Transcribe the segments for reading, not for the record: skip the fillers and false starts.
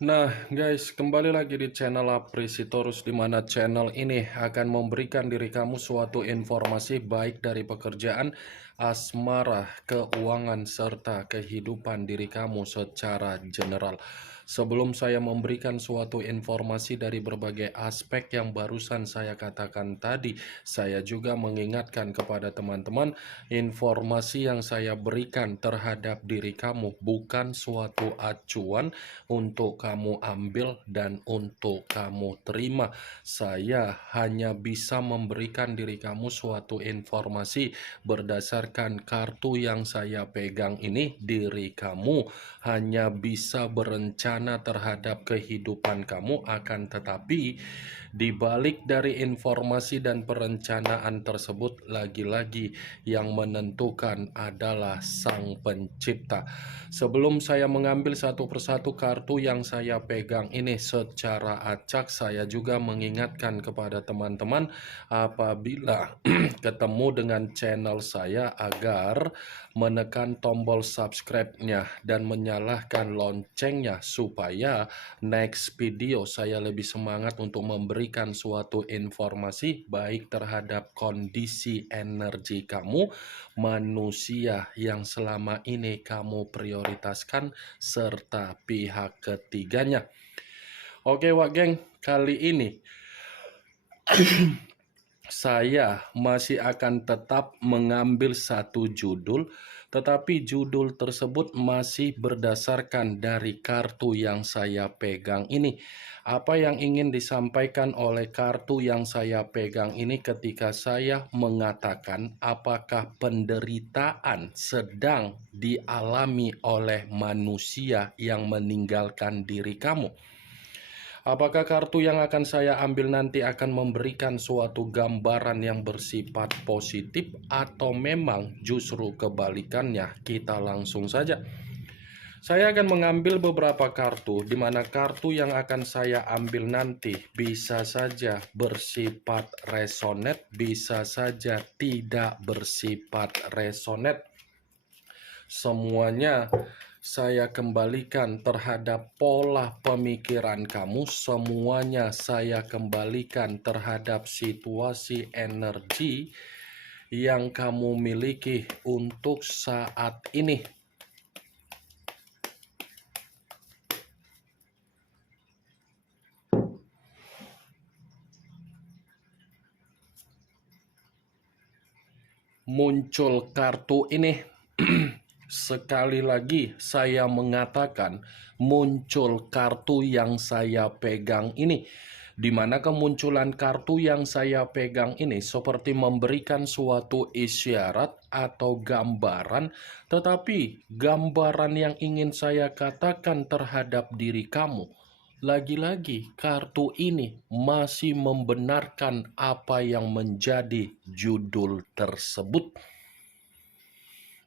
Nah guys, kembali lagi di channel Apresitorus, di mana channel ini akan memberikan diri kamu suatu informasi baik dari pekerjaan, asmara, keuangan, serta kehidupan diri kamu secara general. Sebelum saya memberikan suatu informasi dari berbagai aspek yang barusan saya katakan tadi, saya juga mengingatkan kepada teman-teman, informasi yang saya berikan terhadap diri kamu bukan suatu acuan untuk kamu ambil dan untuk kamu terima. Saya hanya bisa memberikan diri kamu suatu informasi berdasarkan kartu yang saya pegang ini. Diri kamu hanya bisa berencana terhadap kehidupan kamu, akan tetapi di balik dari informasi dan perencanaan tersebut, lagi-lagi yang menentukan adalah Sang Pencipta. Sebelum saya mengambil satu persatu kartu yang saya pegang ini secara acak, saya juga mengingatkan kepada teman-teman apabila ketemu dengan channel saya agar menekan tombol subscribe-nya dan menyalakan loncengnya supaya next video saya lebih semangat untuk memberikan suatu informasi baik terhadap kondisi energi kamu, manusia yang selama ini kamu prioritaskan, serta pihak ketiganya. Oke Wak Geng, kali ini saya masih akan tetap mengambil satu judul, tetapi judul tersebut masih berdasarkan dari kartu yang saya pegang ini. Apa yang ingin disampaikan oleh kartu yang saya pegang ini ketika saya mengatakan apakah penderitaan sedang dialami oleh manusia yang meninggalkan diri kamu? Apakah kartu yang akan saya ambil nanti akan memberikan suatu gambaran yang bersifat positif atau memang justru kebalikannya? Kita langsung saja. Saya akan mengambil beberapa kartu, di mana kartu yang akan saya ambil nanti bisa saja bersifat resonate, bisa saja tidak bersifat resonate. Semuanya saya kembalikan terhadap pola pemikiran kamu, semuanya saya kembalikan terhadap situasi energi yang kamu miliki untuk saat ini. Muncul kartu ini. Sekali lagi saya mengatakan muncul kartu yang saya pegang ini, di mana kemunculan kartu yang saya pegang ini seperti memberikan suatu isyarat atau gambaran, tetapi gambaran yang ingin saya katakan terhadap diri kamu, lagi-lagi kartu ini masih membenarkan apa yang menjadi judul tersebut.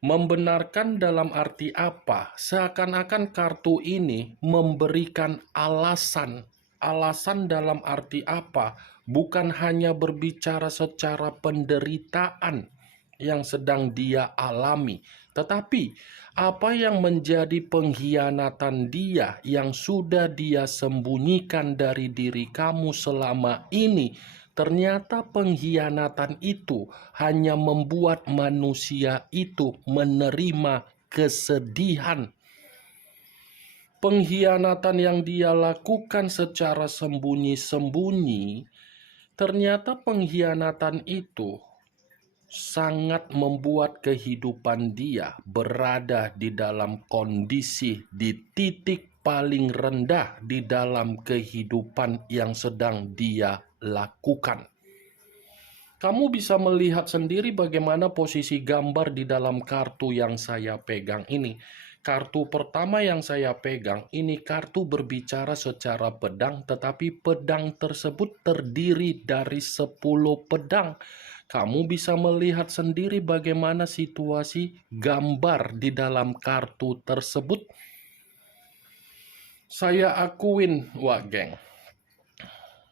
Membenarkan dalam arti apa? Seakan-akan kartu ini memberikan alasan. Alasan dalam arti apa? Bukan hanya berbicara secara penderitaan yang sedang dia alami, tetapi apa yang menjadi pengkhianatan dia yang sudah dia sembunyikan dari diri kamu selama ini. Ternyata pengkhianatan itu hanya membuat manusia itu menerima kesedihan. Pengkhianatan yang dia lakukan secara sembunyi-sembunyi, ternyata pengkhianatan itu sangat membuat kehidupan dia berada di dalam kondisi di titik paling rendah di dalam kehidupan yang sedang dia lakukan. Kamu bisa melihat sendiri bagaimana posisi gambar di dalam kartu yang saya pegang ini. Kartu pertama yang saya pegang ini kartu berbicara secara pedang, tetapi pedang tersebut terdiri dari 10 pedang. Kamu bisa melihat sendiri bagaimana situasi gambar di dalam kartu tersebut. Saya akuin, Wak Geng,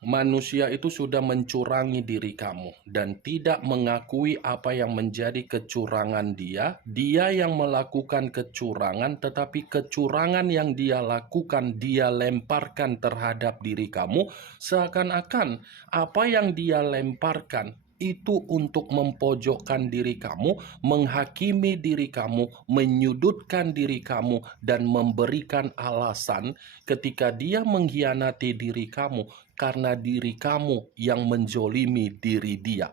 manusia itu sudah mencurangi diri kamu dan tidak mengakui apa yang menjadi kecurangan dia. Dia yang melakukan kecurangan, tetapi kecurangan yang dia lakukan, dia lemparkan terhadap diri kamu, seakan-akan apa yang dia lemparkan itu untuk mempojokkan diri kamu, menghakimi diri kamu, menyudutkan diri kamu, dan memberikan alasan ketika dia mengkhianati diri kamu karena diri kamu yang menjolimi diri dia.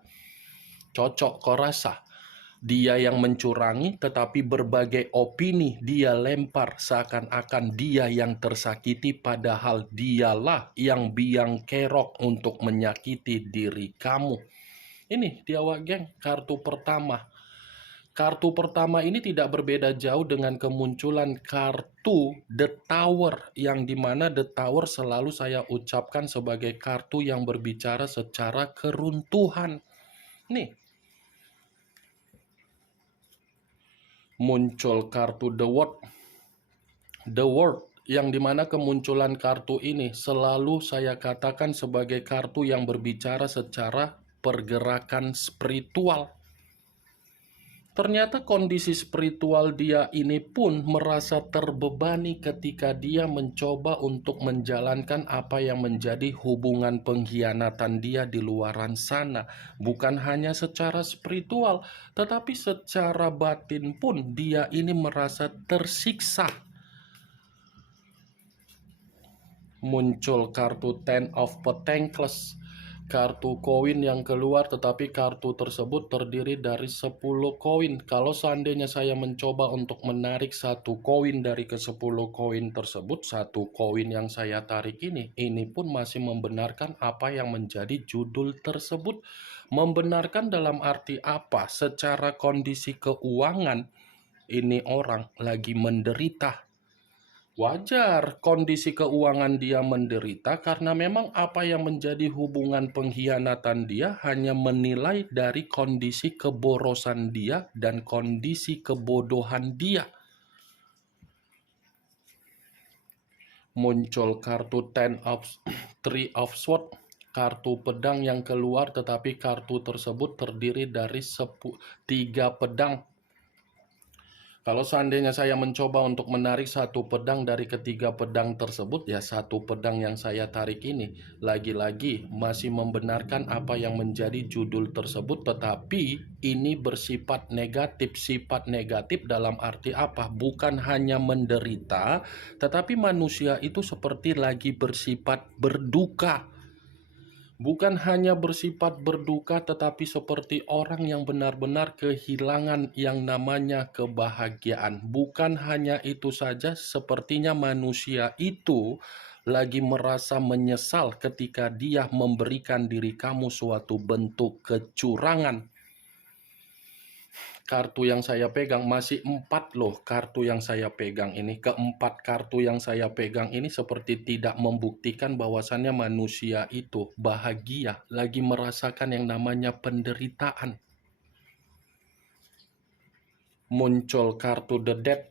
Cocok kau rasa? Dia yang mencurangi, tetapi berbagai opini dia lempar seakan-akan dia yang tersakiti, padahal dialah yang biang kerok untuk menyakiti diri kamu. Ini dia geng, kartu pertama. Kartu pertama ini tidak berbeda jauh dengan kemunculan kartu The Tower, yang dimana The Tower selalu saya ucapkan sebagai kartu yang berbicara secara keruntuhan. Nih, muncul kartu The World. The World, yang dimana kemunculan kartu ini selalu saya katakan sebagai kartu yang berbicara secara pergerakan spiritual. Ternyata kondisi spiritual dia ini pun merasa terbebani ketika dia mencoba untuk menjalankan apa yang menjadi hubungan pengkhianatan dia di luaran sana. Bukan hanya secara spiritual, tetapi secara batin pun dia ini merasa tersiksa. Muncul kartu Ten of Pentacles, kartu koin yang keluar, tetapi kartu tersebut terdiri dari 10 koin. Kalau seandainya saya mencoba untuk menarik satu koin dari ke-10 koin tersebut, satu koin yang saya tarik ini pun masih membenarkan apa yang menjadi judul tersebut. Membenarkan dalam arti apa? Secara kondisi keuangan, ini orang lagi menderita. Wajar kondisi keuangan dia menderita karena memang apa yang menjadi hubungan pengkhianatan dia hanya menilai dari kondisi keborosan dia dan kondisi kebodohan dia. Muncul kartu Three of Swords, kartu pedang yang keluar, tetapi kartu tersebut terdiri dari 3 pedang. Kalau seandainya saya mencoba untuk menarik satu pedang dari ketiga pedang tersebut, ya satu pedang yang saya tarik ini lagi-lagi masih membenarkan apa yang menjadi judul tersebut, tetapi ini bersifat negatif. Sifat negatif dalam arti apa? Bukan hanya menderita, tetapi manusia itu seperti lagi bersifat berduka. Bukan hanya bersifat berduka, tetapi seperti orang yang benar-benar kehilangan yang namanya kebahagiaan. Bukan hanya itu saja, sepertinya manusia itu lagi merasa menyesal ketika dia memberikan diri kamu suatu bentuk kecurangan. Kartu yang saya pegang masih 4 loh, kartu yang saya pegang ini. Keempat kartu yang saya pegang ini seperti tidak membuktikan bahwasannya manusia itu bahagia, lagi merasakan yang namanya penderitaan. Muncul kartu The Death,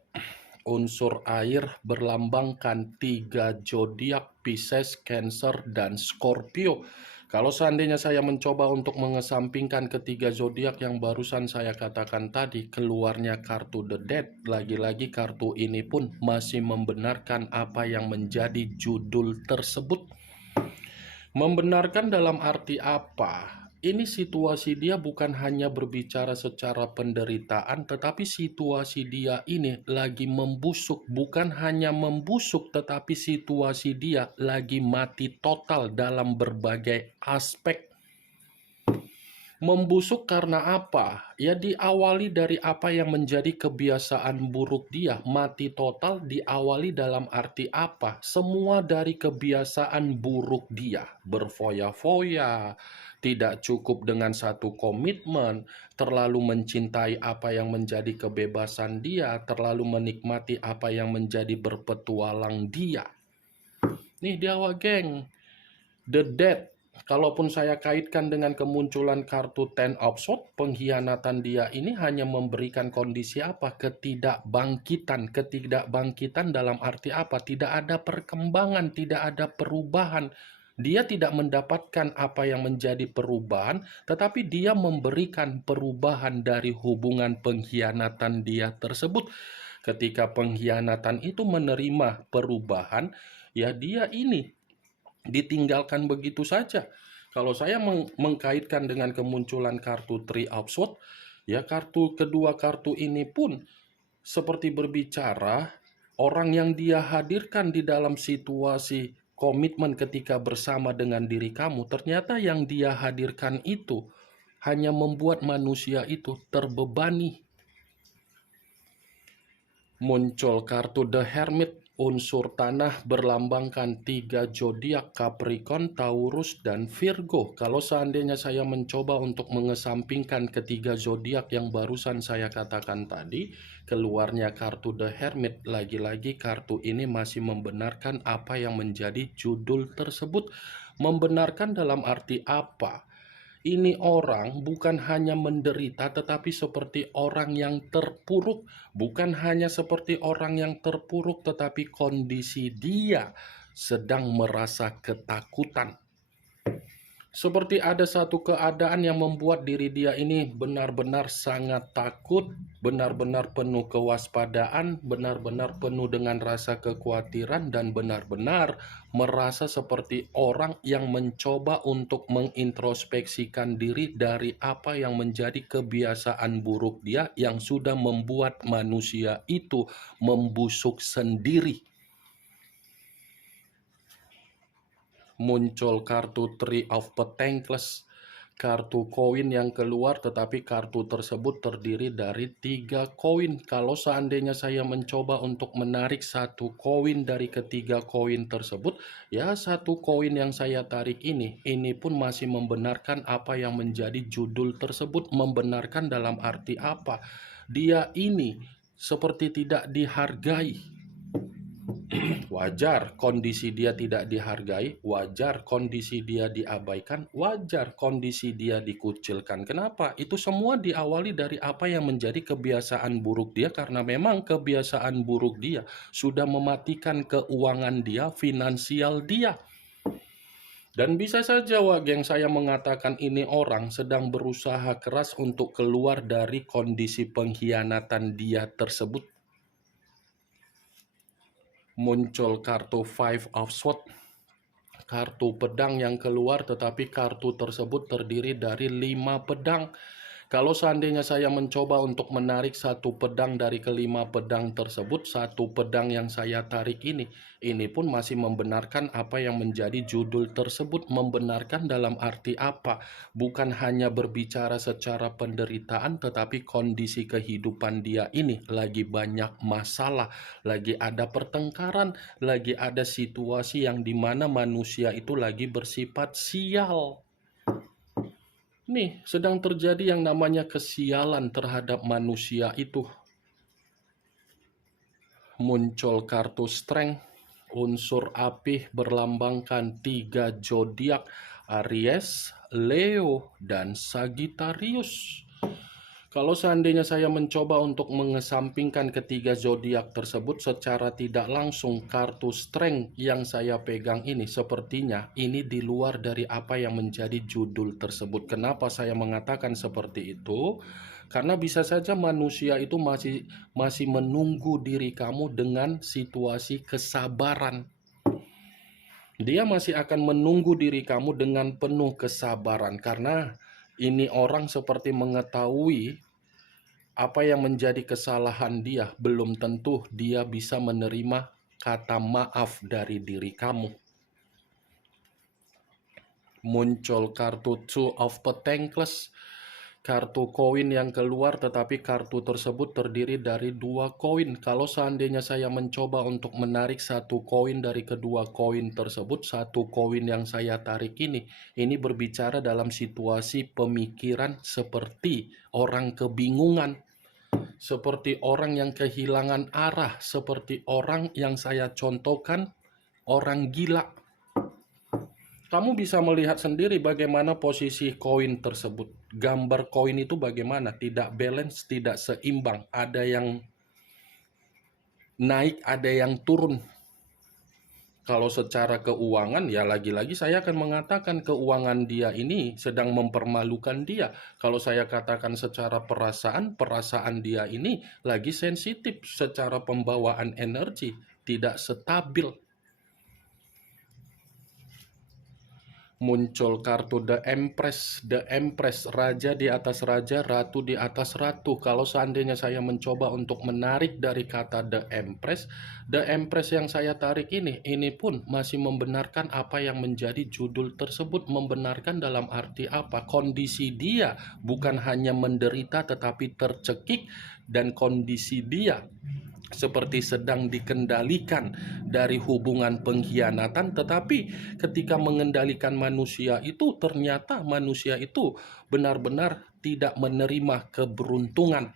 unsur air, berlambangkan 3 zodiak, Pisces, Cancer, dan Scorpio. Kalau seandainya saya mencoba untuk mengesampingkan ketiga zodiak yang barusan saya katakan tadi, keluarnya kartu The Death. Lagi-lagi kartu ini pun masih membenarkan apa yang menjadi judul tersebut. Membenarkan dalam arti apa? Ini situasi dia bukan hanya berbicara secara penderitaan, tetapi situasi dia ini lagi membusuk. Bukan hanya membusuk, tetapi situasi dia lagi mati total dalam berbagai aspek. Membusuk karena apa? Ya diawali dari apa yang menjadi kebiasaan buruk dia. Mati total diawali dalam arti apa? Semua dari kebiasaan buruk dia. Berfoya-foya, tidak cukup dengan satu komitmen, terlalu mencintai apa yang menjadi kebebasan dia, terlalu menikmati apa yang menjadi berpetualang dia. Nih dia geng, The Death. Kalaupun saya kaitkan dengan kemunculan kartu Ten of Swords, pengkhianatan dia ini hanya memberikan kondisi apa? Ketidakbangkitan. Ketidakbangkitan dalam arti apa? Tidak ada perkembangan, tidak ada perubahan. Dia tidak mendapatkan apa yang menjadi perubahan, tetapi dia memberikan perubahan dari hubungan pengkhianatan dia tersebut. Ketika pengkhianatan itu menerima perubahan, ya dia ini ditinggalkan begitu saja. Kalau saya mengkaitkan dengan kemunculan kartu Three of Swords, ya kedua kartu ini pun seperti berbicara orang yang dia hadirkan di dalam situasi komitmen ketika bersama dengan diri kamu, ternyata yang dia hadirkan itu hanya membuat manusia itu terbebani. Muncul kartu The Hermit, unsur tanah berlambangkan 3 zodiak Capricorn, Taurus, dan Virgo. Kalau seandainya saya mencoba untuk mengesampingkan ketiga zodiak yang barusan saya katakan tadi, keluarnya kartu The Hermit. Lagi-lagi kartu ini masih membenarkan apa yang menjadi judul tersebut. Membenarkan dalam arti apa? Ini orang bukan hanya menderita, tetapi seperti orang yang terpuruk. Bukan hanya seperti orang yang terpuruk, tetapi kondisi dia sedang merasa ketakutan. Seperti ada satu keadaan yang membuat diri dia ini benar-benar sangat takut, benar-benar penuh kewaspadaan, benar-benar penuh dengan rasa kekhawatiran, dan benar-benar merasa seperti orang yang mencoba untuk mengintrospeksikan diri dari apa yang menjadi kebiasaan buruk dia yang sudah membuat manusia itu membusuk sendiri. Muncul kartu Three of Pentacles, kartu koin yang keluar, tetapi kartu tersebut terdiri dari 3 koin. Kalau seandainya saya mencoba untuk menarik satu koin dari ketiga koin tersebut, ya satu koin yang saya tarik ini pun masih membenarkan apa yang menjadi judul tersebut. Membenarkan dalam arti apa? Dia ini seperti tidak dihargai. Wajar kondisi dia tidak dihargai, wajar kondisi dia diabaikan, wajar kondisi dia dikucilkan. Kenapa? Itu semua diawali dari apa yang menjadi kebiasaan buruk dia, karena memang kebiasaan buruk dia sudah mematikan keuangan dia, finansial dia. Dan bisa saja geng, saya mengatakan ini orang sedang berusaha keras untuk keluar dari kondisi pengkhianatan dia tersebut. Muncul kartu Five of Swords, kartu pedang yang keluar, tetapi kartu tersebut terdiri dari 5 pedang. Kalau seandainya saya mencoba untuk menarik satu pedang dari kelima pedang tersebut, satu pedang yang saya tarik ini pun masih membenarkan apa yang menjadi judul tersebut. Membenarkan dalam arti apa? Bukan hanya berbicara secara penderitaan, tetapi kondisi kehidupan dia ini lagi banyak masalah, lagi ada pertengkaran, lagi ada situasi yang dimana manusia itu lagi bersifat sial. Nih, sedang terjadi yang namanya kesialan terhadap manusia itu. Muncul kartu Strength, unsur api berlambangkan 3 zodiak, Aries, Leo, dan Sagittarius. Kalau seandainya saya mencoba untuk mengesampingkan ketiga zodiak tersebut secara tidak langsung, kartu Strength yang saya pegang ini sepertinya ini di luar dari apa yang menjadi judul tersebut. Kenapa saya mengatakan seperti itu? Karena bisa saja manusia itu masih menunggu diri kamu dengan situasi kesabaran. Dia masih akan menunggu diri kamu dengan penuh kesabaran, karena ini orang seperti mengetahui apa yang menjadi kesalahan dia. Belum tentu dia bisa menerima kata maaf dari diri kamu. Muncul kartu Two of Pentacles, kartu koin yang keluar, tetapi kartu tersebut terdiri dari 2 koin. Kalau seandainya saya mencoba untuk menarik satu koin dari kedua koin tersebut, satu koin yang saya tarik ini berbicara dalam situasi pemikiran seperti orang kebingungan, seperti orang yang kehilangan arah, seperti orang yang saya contohkan, orang gila. Kamu bisa melihat sendiri bagaimana posisi koin tersebut. Gambar koin itu bagaimana? Tidak balance, tidak seimbang. Ada yang naik, ada yang turun. Kalau secara keuangan, ya lagi-lagi saya akan mengatakan keuangan dia ini sedang mempermalukan dia. Kalau saya katakan secara perasaan, perasaan dia ini lagi sensitif secara pembawaan energi, tidak stabil. Muncul kartu The Empress, raja di atas raja, ratu di atas ratu. Kalau seandainya saya mencoba untuk menarik dari kata The Empress yang saya tarik ini pun masih membenarkan apa yang menjadi judul tersebut. Membenarkan dalam arti apa? Kondisi dia bukan hanya menderita tetapi tercekik, dan kondisi dia seperti sedang dikendalikan dari hubungan pengkhianatan, tetapi ketika mengendalikan manusia itu ternyata manusia itu benar-benar tidak menerima keberuntungan.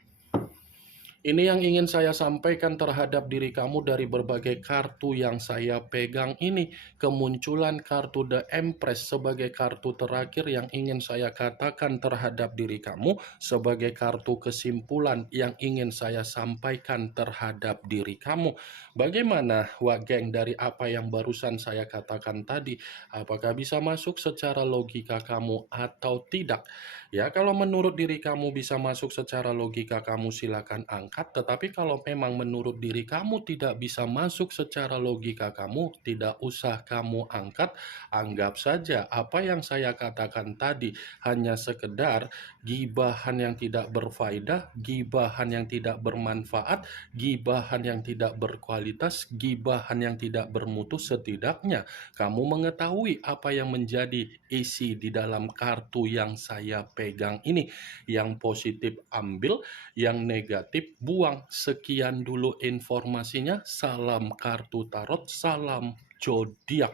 Ini yang ingin saya sampaikan terhadap diri kamu dari berbagai kartu yang saya pegang ini. Kemunculan kartu The Empress sebagai kartu terakhir yang ingin saya katakan terhadap diri kamu, sebagai kartu kesimpulan yang ingin saya sampaikan terhadap diri kamu. Bagaimana, Wak Geng, dari apa yang barusan saya katakan tadi? Apakah bisa masuk secara logika kamu atau tidak? Ya, kalau menurut diri kamu bisa masuk secara logika kamu, silakan angkat. Tetapi kalau memang menurut diri kamu tidak bisa masuk secara logika kamu, tidak usah kamu angkat. Anggap saja apa yang saya katakan tadi hanya sekedar gibahan yang tidak berfaedah, gibahan yang tidak bermanfaat, gibahan yang tidak berkualitas, gibahan yang tidak bermutu. Setidaknya kamu mengetahui apa yang menjadi isi di dalam kartu yang saya pegang ini. Yang positif ambil, yang negatif buang. Sekian dulu informasinya. Salam kartu tarot, salam zodiak.